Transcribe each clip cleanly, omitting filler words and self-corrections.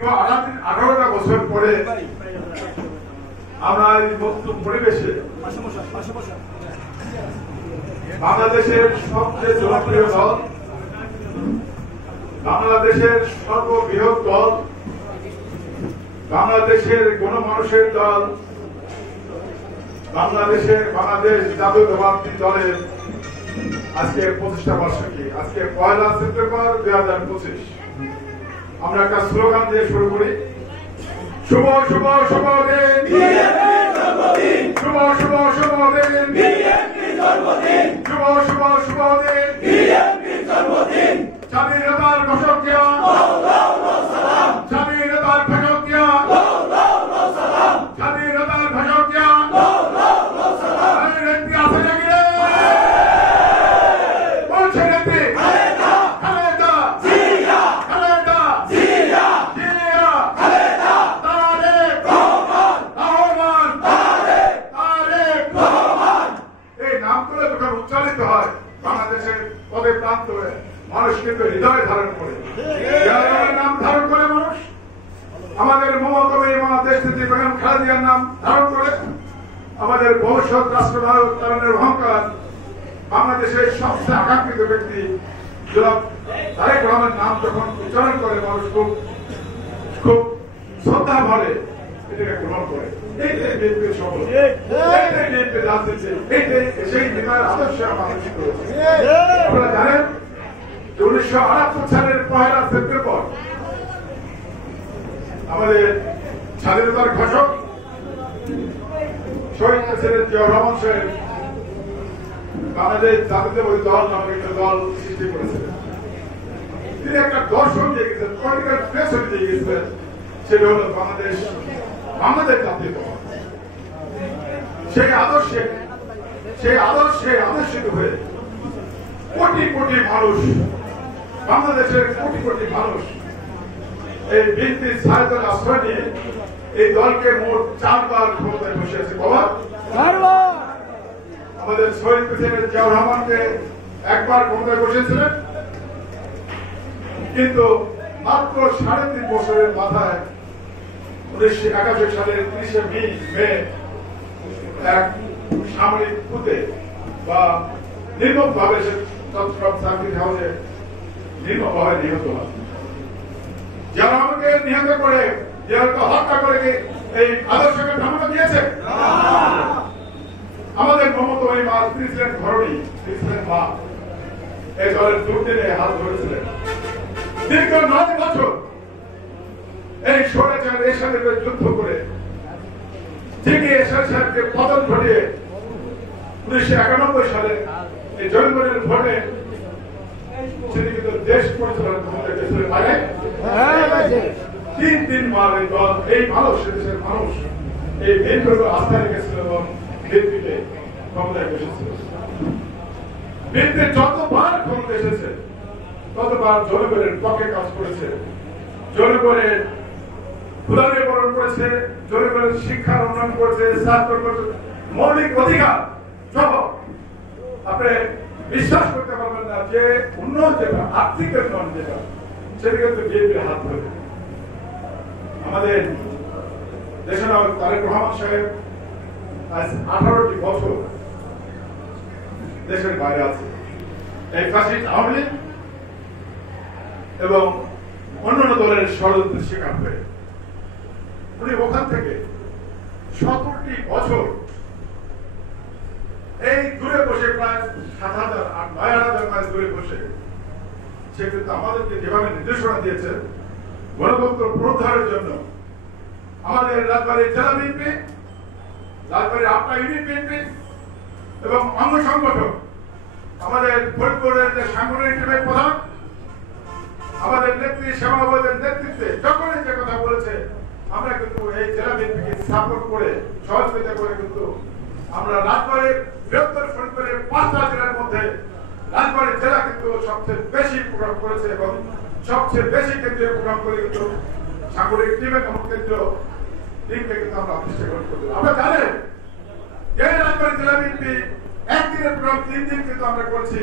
18টা বছর পরে আমরা এই নতুন পরিবেশে বাংলাদেশের সবচেয়ে জনপ্রিয় দল, বাংলাদেশের সর্ববৃহৎ দল, বাংলাদেশের গণমানুষের দল, বাংলাদেশ জাতীয়তাবাদী দলের আজকে প্রতিষ্ঠা বার্ষিকী। আজকে 1 সেপ্টেম্বর 2025। আমরা একটা স্লোগান দিয়ে শুরু করি, শুভ শুভ শুভ দিন, শুভ শুভ শুভ দিন, শুভ শুভ শুভ দিন, স্বাধীনতার ঘোষক জিয়া, স্বাধীনতার ঘোষক জিয়া, স্বাধীনতার ঘোষক জিয়া, নেত্রী আছে নাকি রে? বলছে নেত্রী খালেদা জিয়া, খালেদা জিয়া, জিয়া খালেদা, তারেক রহমান, তারেক রহমান। এই নামগুলো যখন উচ্চারিত হয় বাংলাদেশের পদে প্রান্ত হয়ে মানুষ কিন্তু হৃদয় ধারণ করে, নাম ধারণ করে মানুষ। আমাদের মমতাময়ী দেশ নেত্রী বেগম খালেদা জিয়ার নাম ধারণ করে আমাদের ভবিষ্যৎ রাষ্ট্রনায়ক তারেক অহংকার বাংলাদেশের সবচেয়ে আকাঙ্ক্ষিত ব্যক্তি জনাব তারেক রহমানের নাম যখন উচ্চারণ করে মানুষ খুব খুব শ্রদ্ধা ভরে এটাকে গ্রহণ করে। এইটাই বিএনপির সফল, এইটাই বিএনপির রাজনীতি, এইটাই সেই নেতার আদর্শে আমরা আলোচিত হয়েছে। আপনারা জানেন 1978 সালের 1 সেপ্টেম্বর আমাদের স্বাধীনতার ঘোষক শহীদ প্রেসিডেন্ট জিয়াউর রহমান সাহেব বাংলাদেশ জাতীয়তাবাদী দল নামে একটা দল সৃষ্টি করেছিলেন। তিনি একটা দর্শন দিয়ে গেছেন, পলিটিক্যাল প্রেশন দিয়ে গেছিলেন, সেটা হল বাংলাদেশ জাতীয়তাবাদ। সেই আদর্শে আদর্শিত হয়ে কোটি কোটি মানুষ, বাংলাদেশের কোটি কোটি মানুষ এই বিএনপির ছায়াতলে আশ্রয় নিয়ে এই দলকে মোট 4 বার ক্ষমতায় বসিয়েছে। আমাদের শহীদ প্রেসিডেন্ট জিয়াউর রহমানকে 1 বার ক্ষমতায় বসিয়েছিলেন, কিন্তু মাত্র 3.5 বছরের মাথায় 1981 সালের 30 মে এক সামরিক কুতে বা নির্মমভাবে চট্টগ্রাম সার্কিট হাউসে নির্মমভাবে নিহত হয়। যারা আমাকে নিহত করে, যারা হত্যা করে এই আদর্শকে ধারণা দিয়েছে, আমাদের মমতাময়ী মা ছিলেন ঘরণী, ছিলেন মা, এই দলের দুর্দিনে হাত ধরেছিলেন। দীর্ঘ 9 বছর এই স্বৈরাচার এরশাদের যুদ্ধ করে ঠিক এরশাদ সাহেবকে পতন ঘটিয়ে 1991 সালে এই জনগণের ভোটে তিনি কিন্তু দেশ পরিচালনা ক্ষমতায় গেছিলেন। মানে 3 বার এই দল, এই মানুষ, দেশের মানুষ এই বিএনপির আস্থা রেখেছিল এবং বিএনপিকে ক্ষমতায় বসেছিল। বিএনপি যতবার ক্ষমতা এসেছে ততবার জনগণের পক্ষে কাজ করেছে, জনগণের ক্ষুধা নিবারণ করেছে, জনগণের শিক্ষার উন্নয়ন করেছে, স্বাস্থ্য করেছে, মৌলিক অধিকার সহ। আপনি বিশ্বাস করতে পারবেন না যে উন্নয়ন যেটা, আর্থিক উন্নয়ন যেটা, সেটা কিন্তু বিএনপির হাত ধরে। আমাদের দেশনায়ক তারেক রহমান সাহেব আজ 18টি বছর দেশের বাইরে আছে। এই ফ্যাসিস্ট আওয়ামী লীগ এবং অন্যান্য দলের ষড়যন্ত্রের শিকার হয়ে উনি ওখান থেকে 17টি বছর এই দূরে বসে প্রায় 7,000 আর 9,000 মাইল দূরে বসে সে কিন্তু আমাদেরকে যেভাবে নির্দেশনা দিয়েছে গণতন্ত্র পুনরুদ্ধারের জন্য আমাদের রাজবাড়ির জেলা বিএনপি, রাজবাড়ির 8টা ইউনিট বিএনপি এবং অঙ্গ সংগঠন, আমাদের ফরিদপুরের যে সাংগঠনিক টিমের প্রধান, আমাদের নেত্রী সেবাবতের নেতৃত্বে যখনই যে কথা বলেছে আমরা কিন্তু এই জেলা বিএনপিকে সাপোর্ট করে সহযোগিতা করে কিন্তু আমরা রাজবাড়ির বৃহত্তর ফরিদপুরের 5টা জেলার মধ্যে রাজবাড়ির জেলা কিন্তু সবচেয়ে বেশি প্রোগ্রাম করেছে এবং সবচেয়ে বেশি কেন্দ্রীয় প্রোগ্রাম করে কিন্তু সাংগঠনিক টিমের কেন্দ্রীয় টিমকে কিন্তু আমরা চেষ্টা করতে। আমরা জানেন এই রাজবাড়ি জেলা বিএনপি একদিনের প্রোগ্রাম 3 দিন কিন্তু আমরা করছি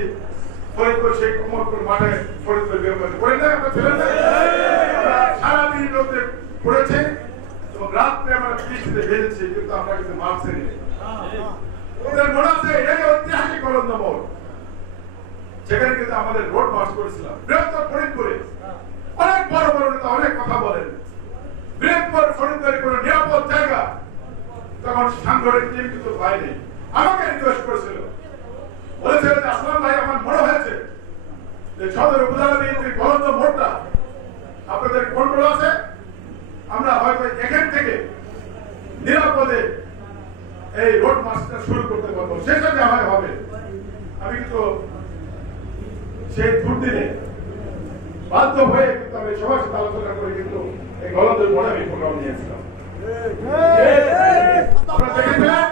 ফরিদপুর সেই কুমোরপুর মাঠে ফরিদপুর বিভাগ করে না, আমরা ছিলেন না, সারাদিন লোকদের করেছে এবং রাত্রে আমরা বৃষ্টিতে ভেজেছি, কিন্তু আমরা কিন্তু মারছেনি। ওদের মনে আছে এটাকে ঐতিহাসিক কলন্দ মোড়, যেখানে কিন্তু আমাদের রোড মার্চ করেছিলাম বৃহত্তর ফরিদপুরে। অনেক বড় বড় নেতা অনেক কথা বলেন, বৃহত্তর ফরিদপুরের কোন নিরাপদ জায়গা তখন সাংগঠনিক টিম কিন্তু পায়নি। আমাকে রিকোয়েস্ট করেছিল, বলেছিল যে আসলাম ভাই আমার মনে হয়েছে যে সদর উপজেলা বিএনপির কলন্দ মোড়টা আপনাদের কন্ট্রোল আছে, আমরা হয়তো এখান থেকে নিরাপদে এই রোড মার্চটা শুরু করতে পারবো, সেটা যা হয় হবে। আমি কিন্তু সেই দুর্দিনে বাধ্য হয়ে কিন্তু আমি সবার সাথে আলোচনা করে কিন্তু এই গলন্দের মোড়ে আমি প্রোগ্রাম নিয়েছিলাম। আপনারা দেখেছিলেন